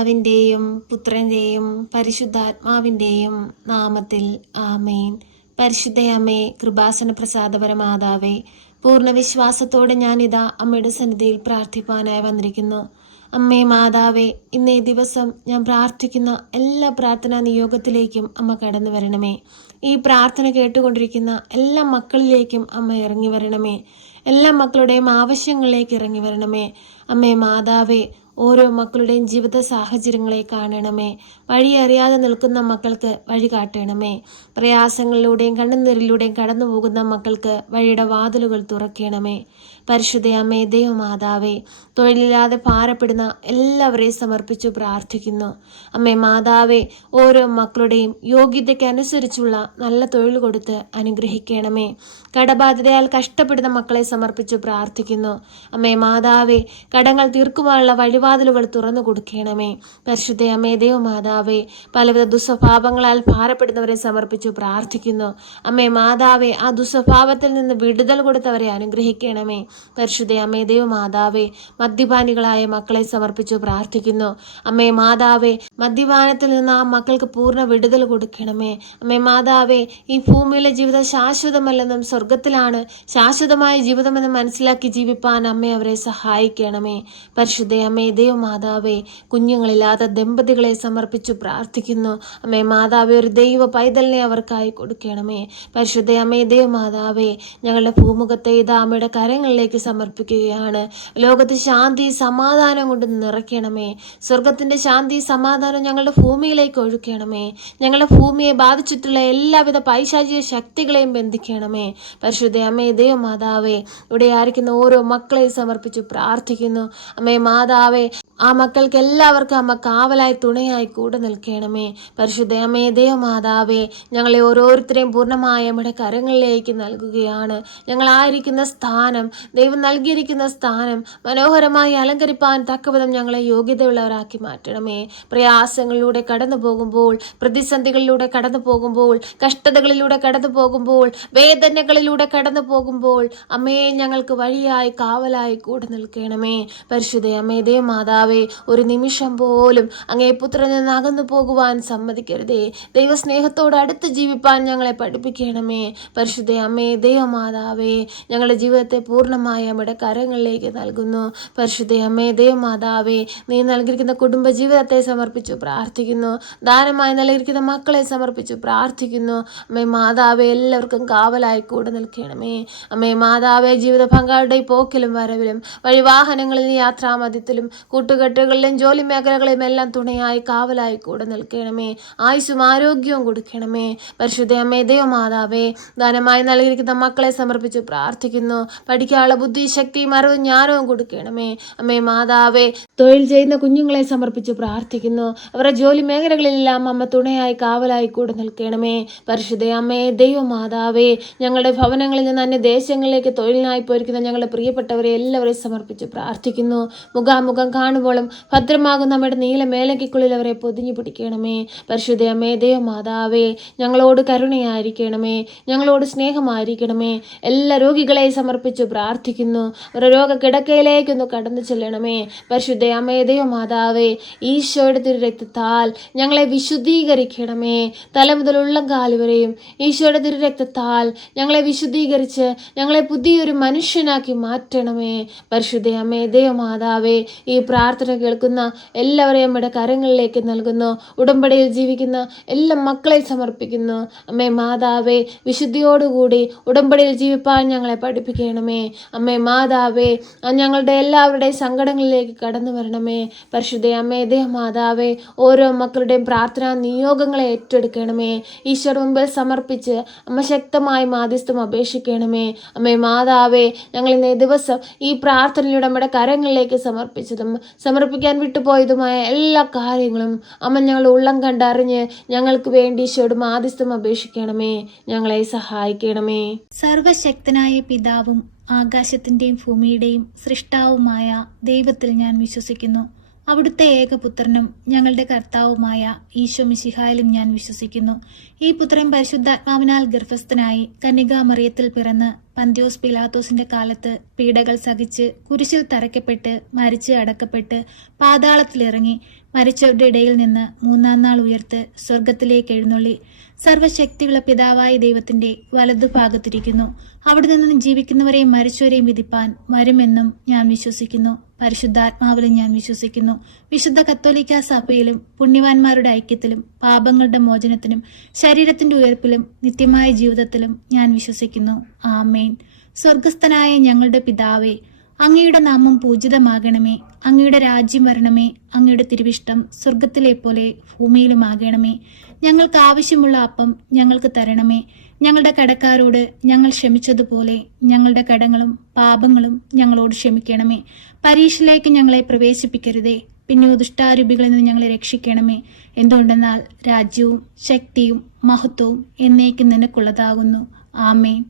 പിതാവിൻ്റെയും പുത്രൻ്റെയും പരിശുദ്ധാത്മാവിൻ്റെയും നാമത്തിൽ ആമേൻ. പരിശുദ്ധയമ്മേ, കൃപാസന പ്രസാദപരമാതാവേ, പൂർണ്ണ വിശ്വാസത്തോടെ ഞാനിതാ അമ്മയുടെ സന്നിധിയിൽ പ്രാർത്ഥിപ്പാനായി വന്നിരിക്കുന്നു. അമ്മേ മാതാവേ, ഇന്നേ ദിവസം ഞാൻ പ്രാർത്ഥിക്കുന്ന എല്ലാ പ്രാർത്ഥനാ നിയോഗത്തിലേക്കും അമ്മ കടന്നു വരണമേ. ഈ പ്രാർത്ഥന കേട്ടുകൊണ്ടിരിക്കുന്ന എല്ലാ മക്കളിലേക്കും അമ്മ ഇറങ്ങി വരണമേ. എല്ലാ മക്കളുടെയും ആവശ്യങ്ങളിലേക്ക് ഇറങ്ങി വരണമേ. അമ്മേ മാതാവേ, ഓരോ മക്കളുടെയും ജീവിത സാഹചര്യങ്ങളെ കാണണമേ. വഴി അറിയാതെ നിൽക്കുന്ന മക്കൾക്ക് വഴി കാട്ടണമേ. പ്രയാസങ്ങളിലൂടെയും കണ്ണുനീരിലൂടെയും കടന്നു പോകുന്ന മക്കൾക്ക് വഴിയുടെ വാതിലുകൾ തുറക്കണമേ. പരിശുദ്ധ അമ്മേ, ദൈവമാതാവേ, തൊഴിലില്ലാതെ ഭാരപ്പെടുന്ന എല്ലാവരെയും സമർപ്പിച്ചു പ്രാർത്ഥിക്കുന്നു. അമ്മേ മാതാവേ, ഓരോ മക്കളുടെയും യോഗ്യതയ്ക്ക് അനുസരിച്ചുള്ള നല്ല തൊഴിൽ കൊടുത്ത് അനുഗ്രഹിക്കണമേ. കടബാധ്യതയാൽ കഷ്ടപ്പെടുന്ന മക്കളെ സമർപ്പിച്ചു പ്രാർത്ഥിക്കുന്നു. അമ്മേ മാതാവേ, കടങ്ങൾ തീർക്കുവാനുള്ള വഴിവാതിലുകൾ തുറന്നു കൊടുക്കണമേ. പരിശുദ്ധ അമ്മേ, ദൈവമാതാവേ, പലവിധ ദുസ്വഭാവങ്ങളാൽ ഭാരപ്പെടുന്നവരെ സമർപ്പിച്ചു പ്രാർത്ഥിക്കുന്നു. അമ്മേ മാതാവേ, ആ ദുസ്വഭാവത്തിൽ നിന്ന് വിടുതൽ കൊടുത്തവരെ അനുഗ്രഹിക്കണമേ. പരിശുദ്ധ അമ്മേ, ദൈവമാതാവേ, മദ്യപാനികളായ മക്കളെ സമർപ്പിച്ചു പ്രാർത്ഥിക്കുന്നു. അമ്മേ മാതാവേ, മദ്യപാനത്തിൽ നിന്ന് ആ മക്കൾക്ക് പൂർണ്ണ വിടുതൽ കൊടുക്കണമേ. അമ്മേ മാതാവേ, ഈ ഭൂമിയിലെ ജീവിതം ശാശ്വതമല്ലെന്നും സ്വർഗത്തിലാണ് ശാശ്വതമായ ജീവിതമെന്ന് മനസ്സിലാക്കി ജീവിപ്പാൻ അമ്മേ അവരെ സഹായിക്കണമേ. പരിശുദ്ധ അമ്മേ, ദൈവമാതാവേ, കുഞ്ഞുങ്ങളില്ലാത്ത ദമ്പതികളെ സമർപ്പിച്ചു പ്രാർത്ഥിക്കുന്നു. അമ്മേ മാതാവേ, ഒരു ദൈവ പൈതലിനെ അവർക്കായി കൊടുക്കണമേ. പരിശുദ്ധ അമ്മേ, ദൈവമാതാവേ, ഞങ്ങളുടെ ഭൂമുഖത്തെ ഇതാ അമ്മയുടെ കരങ്ങളിലേക്ക് സമർപ്പിക്കുകയാണ്. ലോകത്ത് ശാന്തി സമാധാനം കൊണ്ട് നിറയ്ക്കണമേ. സ്വർഗത്തിന്റെ ശാന്തി സമാധാനം ഞങ്ങളുടെ ഭൂമിയിലേക്ക് ഒഴുക്കണമേ. ഞങ്ങളുടെ ഭൂമിയെ ബാധിച്ചിട്ടുള്ള എല്ലാവിധ പൈശാചിക ശക്തികളെയും ബന്ധിക്കണമേ. പരിശുദ്ധ അമ്മേ, ദൈവമാതാവേ, ഇവിടെ ആയിരിക്കുന്ന ഓരോ മക്കളെയും സമർപ്പിച്ചു പ്രാർത്ഥിക്കുന്നു. അമ്മേ മാതാവേ, ആ മക്കൾക്ക് എല്ലാവർക്കും അമ്മ കാവലായി തുണയായി കൂടെ നിൽക്കണമേ. പരിശുദ്ധ അമ്മേ, ദൈവമാതാവേ, ഞങ്ങളെ ഓരോരുത്തരെയും പൂർണ്ണമായ നമ്മുടെ കരങ്ങളിലേക്ക് നൽകുകയാണ്. ഞങ്ങളായിരിക്കുന്ന സ്ഥാനം, ദൈവം നൽകിയിരിക്കുന്ന സ്ഥാനം മനോഹരമായി അലങ്കരിപ്പാൻ തക്കവിധം ഞങ്ങളെ യോഗ്യതയുള്ളവരാക്കി മാറ്റണമേ. പ്രയാസങ്ങളിലൂടെ കടന്നു പോകുമ്പോൾ, പ്രതിസന്ധികളിലൂടെ കടന്നു പോകുമ്പോൾ, കഷ്ടതകളിലൂടെ കടന്നു പോകുമ്പോൾ, വേദനകളിലൂടെ കടന്നു പോകുമ്പോൾ അമ്മേ, ഞങ്ങൾക്ക് വഴിയായി കാവലായി കൂടെ നിൽക്കണമേ. പരിശുദ്ധ അമ്മേ, ദൈവമാതാവേ, ഒരു നിമിഷം പോലും അങ്ങേ പുത്രനിൽ നിന്ന് അകന്നു പോകുവാൻ സമ്മതിക്കരുതേ. ദൈവസ്നേഹത്തോട് അടുത്ത് ജീവിപ്പാൻ ഞങ്ങളെ പഠിപ്പിക്കണമേ. പരിശുദ്ധ അമ്മേ, ദൈവമാതാവേ, ഞങ്ങളുടെ ജീവിതത്തെ പൂർണ്ണമായി നമ്മുടെ കരങ്ങളിലേക്ക് നൽകുന്നു. പരിശുദ്ധ അമ്മേ, ദൈവമാതാവേ, നീ നൽകിയിരിക്കുന്ന കുടുംബ ജീവിതത്തെ സമർപ്പിച്ചു പ്രാർത്ഥിക്കുന്നു. ദാനമായി നൽകിയിരിക്കുന്ന മക്കളെ സമർപ്പിച്ചു പ്രാർത്ഥിക്കുന്നു. അമ്മേ മാതാവേ, എല്ലാവർക്കും കാവലായി കൂടെ നിൽക്കണമേ. അമ്മേ മാതാവേ, ജീവിത പങ്കാളിയുടെ പോക്കിലും വരവിലും, വഴിവാഹനങ്ങളിൽ യാത്രാമധ്യത്തിലും കൂട്ടുകെട്ടുകളിലും ജോലി മേഖലകളിലും എല്ലാം തുണയായി കാവലായി കൂടെ നിൽക്കണമേ. ആയുസ്സും ആരോഗ്യവും കൊടുക്കണമേ. പരിശുദ്ധ അമ്മേ, ദൈവമാതാവേ, ദാനമായി നൽകിയിരിക്കുന്ന മക്കളെ സമർപ്പിച്ചു പ്രാർത്ഥിക്കുന്നു. പഠിക്കാനുള്ള ബുദ്ധി, ശക്തിയും അറിവും ജ്ഞാനവും കൊടുക്കണമേ. അമ്മേ മാതാവേ, തൊഴിൽ ചെയ്യുന്ന കുഞ്ഞുങ്ങളെ സമർപ്പിച്ചു പ്രാർത്ഥിക്കുന്നു. അവരുടെ ജോലി മേഖലകളിലെല്ലാം അമ്മ തുണയായി കാവലായി കൂടെ നിൽക്കണമേ. പരിശുദ്ധ അമ്മേ, ദൈവമാതാവേ, ഞങ്ങളുടെ ഭവനങ്ങളിൽ നിന്ന് അന്യ ദേശങ്ങളിലേക്ക് തൊഴിലിനായി പോയിരിക്കുന്ന ഞങ്ങളുടെ പ്രിയപ്പെട്ടവരെ എല്ലാവരെയും സമർപ്പിച്ച് പ്രാർത്ഥിക്കുന്നു. മുഖാമുഖം കാണുമ്പോഴും ഭദ്രമാകും നമ്മുടെ നീല മേലയ്ക്കുള്ളിൽ അവരെ പൊതിഞ്ഞു പിടിക്കണമേ. പരിശുദ്ധ അമ്മേ, ദൈവമാതാവേ, ഞങ്ങളോട് കരുണയായിരിക്കണമേ. ഞങ്ങളോട് സ്നേഹമായിരിക്കണമേ. എല്ലാ രോഗികളെയും സമർപ്പിച്ചു പ്രാർത്ഥിക്കുന്നു. അവരുടെ രോഗക്കിടക്കയിലേക്കൊന്ന് കടന്നു ചെല്ലണമേ. പരിശുദ്ധ അമ്മേ, ദൈവമാതാവേ, ഈശോയുടെ തിരുരക്തത്താൽ ഞങ്ങളെ വിശുദ്ധീകരിക്കണമേ. തല മുതൽ ഉള്ളംകാൽ വരെയും ഈശോയുടെ തിരുരക്തത്താൽ ഞങ്ങളെ വിശുദ്ധീകരിച്ച് ഞങ്ങളെ പുതിയൊരു മനുഷ്യനാക്കി മാറ്റണമേ. പരിശുദ്ധ അമ്മേ, ദൈവമാതാവേ, ഈ പ്രാർത്ഥന കേൾക്കുന്ന എല്ലാവരെയും നമ്മുടെ കരങ്ങളിലേക്ക് നൽകുന്നു. ഉടമ്പടിയിൽ ജീവിക്കുന്ന എല്ലാ മക്കളെ സമർപ്പിക്കുന്നു. അമ്മേ മാതാവേ, വിശുദ്ധിയോടുകൂടി ഉടമ്പടിയിൽ ജീവിപ്പാൻ ഞങ്ങളെ പഠിപ്പിക്കണമേ. അമ്മേ മാതാവേ, ഞങ്ങളുടെ എല്ലാവരുടെയും സങ്കടങ്ങളിലേക്ക് കടന്നു വരണമേ. പരിശുദ്ധ അമ്മേ, ദൈവമാതാവേ, ഓരോ മക്കളുടെയും പ്രാർത്ഥനാ നിയോഗങ്ങളെ ഏറ്റെടുക്കണമേ. ഈശോയുടെ മുമ്പിൽ സമർപ്പിച്ച് അമ്മ ശക്തമായി മാധ്യസ്ഥം അപേക്ഷിക്കണമേ. അമ്മേ മാതാവേ, ഞങ്ങൾ ഇന്നേ ദിവസം ഈ പ്രാർത്ഥനയിലൂടെ നമ്മുടെ കരങ്ങളിലേക്ക് സമർപ്പിച്ചതും സമർപ്പിക്കാൻ വിട്ടുപോയതുമായ എല്ലാ കാര്യങ്ങളും അമ്മ ഞങ്ങളുടെ ഉള്ളം കണ്ടറിഞ്ഞ് ഞങ്ങൾക്ക് വേണ്ടി ഈശോയുടെ മാധ്യസ്ഥം അപേക്ഷിക്കണമേ. ഞങ്ങളെ സഹായിക്കണമേ. സർവശക്തനായ പിതാവും ആകാശത്തിൻ്റെയും ഭൂമിയുടെയും സൃഷ്ടാവുമായ ദൈവത്തിൽ ഞാൻ വിശ്വസിക്കുന്നു. അവിടുത്തെ ഏകപുത്രനും ഞങ്ങളുടെ കർത്താവുമായ ഈശോ മിശിഹായിലും ഞാൻ വിശ്വസിക്കുന്നു. ഈ പുത്രൻ പരിശുദ്ധാത്മാവിനാൽ ഗർഭസ്ഥനായി കന്യകാമറിയത്തിൽ പിറന്ന് പന്ത്യോസ് പിലാത്തോസിന്റെ കാലത്ത് പീഡകൾ സഹിച്ച് കുരിശിൽ തറയ്ക്കപ്പെട്ട് മരിച്ച് അടക്കപ്പെട്ട് പാതാളത്തിലിറങ്ങി മരിച്ചവരുടെ ഇടയിൽ നിന്ന് മൂന്നാം നാൾ ഉയർത്ത് സ്വർഗത്തിലേക്ക് എഴുന്നള്ളി സർവശക്തിയുള്ള പിതാവായ ദൈവത്തിന്റെ വലതുഭാഗത്തിരിക്കുന്നു. അവിടെ നിന്ന് ജീവിക്കുന്നവരെയും മരിച്ചവരെയും വിധിപ്പാൻ വരുമെന്നും ഞാൻ വിശ്വസിക്കുന്നു. പരിശുദ്ധാത്മാവിലും ഞാൻ വിശ്വസിക്കുന്നു. വിശുദ്ധ കത്തോലിക്ക സഭയിലും പുണ്യവാന്മാരുടെ ഐക്യത്തിലും പാപങ്ങളുടെ മോചനത്തിനും ശരീരത്തിന്റെ ഉയർപ്പിലും നിത്യമായ ജീവിതത്തിലും ഞാൻ വിശ്വസിക്കുന്നു. ആമേൻ. സ്വർഗസ്ഥനായ ഞങ്ങളുടെ പിതാവേ, അങ്ങയുടെ നാമം പൂജിതമാകണമേ. അങ്ങയുടെ രാജ്യം വരണമേ. അങ്ങയുടെ തിരുവിഷ്ടം സ്വർഗത്തിലെ പോലെ ഭൂമിയിലുമാകണമേ. ഞങ്ങൾക്ക് ആവശ്യമുള്ള അപ്പം ഞങ്ങൾക്ക് തരണമേ. ഞങ്ങളുടെ കടക്കാരോട് ഞങ്ങൾ ക്ഷമിച്ചതുപോലെ ഞങ്ങളുടെ കടങ്ങളും പാപങ്ങളും ഞങ്ങളോട് ക്ഷമിക്കണമേ. പരീക്ഷയിലേക്ക് ഞങ്ങളെ പ്രവേശിപ്പിക്കരുതേ, പിന്നെ ദുഷ്ടാരൂപികളിൽ നിന്ന് ഞങ്ങളെ രക്ഷിക്കണമേ. എന്തുകൊണ്ടെന്നാൽ രാജ്യവും ശക്തിയും മഹത്വവും എന്നേക്കും നിനക്കുള്ളതാകുന്നു. ആമേൻ.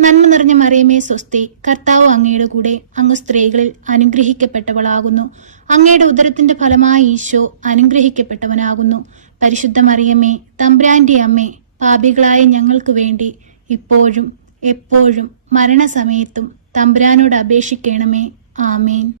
നന്മ നിറഞ്ഞ മറിയമേ സ്വസ്തി, കർത്താവ് അങ്ങയുടെ കൂടെ, അങ്ങ് സ്ത്രീകളിൽ അനുഗ്രഹിക്കപ്പെട്ടവളാകുന്നു. അങ്ങയുടെ ഉദരത്തിന്റെ ഫലമായ ഈശോ അനുഗ്രഹിക്കപ്പെട്ടവനാകുന്നു. പരിശുദ്ധ മറിയമേ, തമ്പുരാന്റെ അമ്മേ, പാപികളായ ഞങ്ങൾക്ക് വേണ്ടി ഇപ്പോഴും എപ്പോഴും മരണസമയത്തും തമ്പുരാനോട് അപേക്ഷിക്കണമേ. ആമേൻ.